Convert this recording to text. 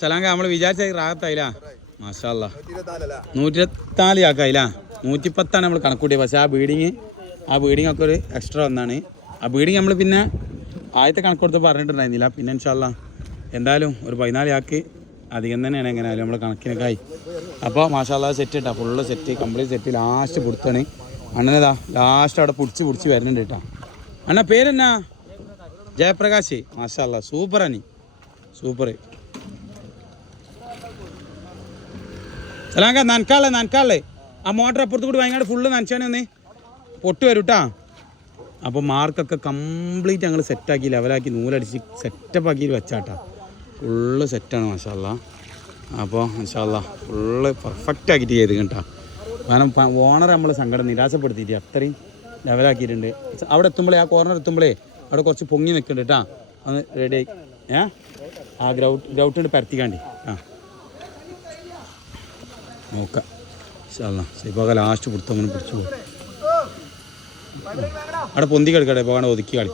സലാങ്ക നമ്മൾ വിചാരിച്ച റാഹത്തായില്ല. മാഷാ അല്ലാ 124 ആക്കായില്ല. 110 നമ്മൾ കണക്കൂട്ടിയത്. പക്ഷേ ആ ബീഡിങ് ഒക്കെ ഒരു എക്സ്ട്രാ ഒന്നാണ്. ആ ബീഡിങ് നമ്മൾ പിന്നെ ആദ്യത്തെ കണക്കെടുത്ത് പറഞ്ഞിട്ടുണ്ടായിരുന്നില്ല. പിന്നെ ഇൻഷാ അല്ലാ എന്തായാലും ഒരു 14 ആക്ക് അധികം തന്നെയാണ് എങ്ങനെയായാലും നമ്മൾ കണക്കിനൊക്കെ ആയി. അപ്പോൾ മാഷാ അല്ലാ സെറ്റ് കേട്ടോ, full set complete set. Last പിടുത്താണ് അണ്ണനതാ, ലാസ്റ്റ് അവിടെ പിടിച്ച് വരുന്നുണ്ട് കേട്ടോ. അണ്ണ പേരെന്നാ? ജയപ്രകാശ്. മാഷാ അല്ലാ സൂപ്പർ അനി, സൂപ്പർ. സലാങ്ക നനക്കാളേ ആ മോട്ടർ അപ്പുറത്ത് കൂടി ഭയങ്കര ഫുള്ള് നനച്ചാണ് ഒന്ന് പൊട്ട് വരും കേട്ടോ. അപ്പോൾ മാർക്കൊക്കെ കംപ്ലീറ്റ് ഞങ്ങൾ സെറ്റാക്കി ലെവലാക്കി നൂലടിച്ച് സെറ്റപ്പാക്കി വെച്ചാട്ടാ. ഫുള്ള് സെറ്റാണ് മാഷാ അല്ലാ. അപ്പോൾ മാഷാ അല്ലാ ഫുള്ള് പെർഫെക്റ്റ് ആക്കിയിട്ട് ചെയ്ത് കേട്ടോ. കാരണം ഓണർ നമ്മൾ സങ്കടം നിരാശപ്പെടുത്തിയിട്ട് അത്രയും ലെവലാക്കിയിട്ടുണ്ട്. അവിടെ എത്തുമ്പോഴേ ആ കോർണർ എത്തുമ്പോഴേ അവിടെ കുറച്ച് പൊങ്ങി നിൽക്കുന്നുണ്ട് കേട്ടോ. ഒന്ന് റെഡി ആയി ആ ഗ്രൗട്ട് പരത്തിക്കാണ്ടി നോക്കാം. ഇപ്പോൾ ലാസ്റ്റ് പിടുത്തം പിടിച്ചു പോകും. അവിടെ പൊന്തി കിടക്കട്ടെ പോകാണ്ട് ഒതുക്കി കളി.